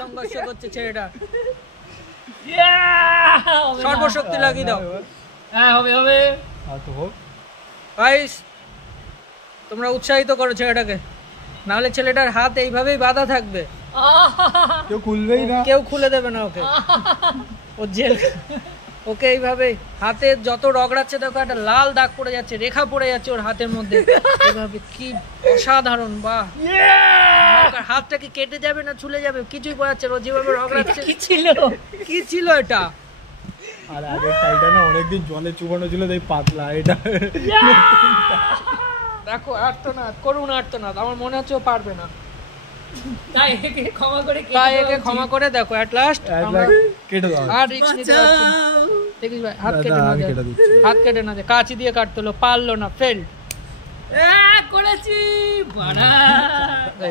সংঘর্ষ করছে ছেলেটা। সর্বশক্তি লাগিয়ে দাও। হ্যাঁ হবে হবে। গাইস তোমরা উৎসাহিত করো ছেলেটাকে, নাহলে ছেলেটার হাত এইভাবেই বাঁধা থাকবে, কেউ খুলবেই না, কেউ খুলে দেবে না ওকে। ও জেল ওকে এইভাবে হাতে যত রগড়াচ্ছে দেখো একটা লাল দাগ পড়ে যাচ্ছে, রেখা পড়ে যাচ্ছে ওর হাতের মধ্যে এইভাবে। কি অসাধারণ! বাহ, হাতটা কি কেটে যাবে না ছুলে যাবে কিছুই বোঝা যাচ্ছে না, ও যেভাবে রগড়াচ্ছে। কি ছিল এটা? আর আগের টাইটা না অনেকদিন জলে চুবানো ছিল, তাই পাতলা। এটা দেখো আর্তনাদ, করুন আর্তনাদ। আমার মনে হচ্ছে ও পারবে না, তাই একে ক্ষমা করে দেখো এট লাস্ট কেটে দাও। আর রিস্ক নিতে পারছি না। দেখিস ভাই হাত কেটে না যায়, হাত কেটে না যায়, কাঁচি দিয়ে কাটতে হলো, পারলো না, ফেল করেছি।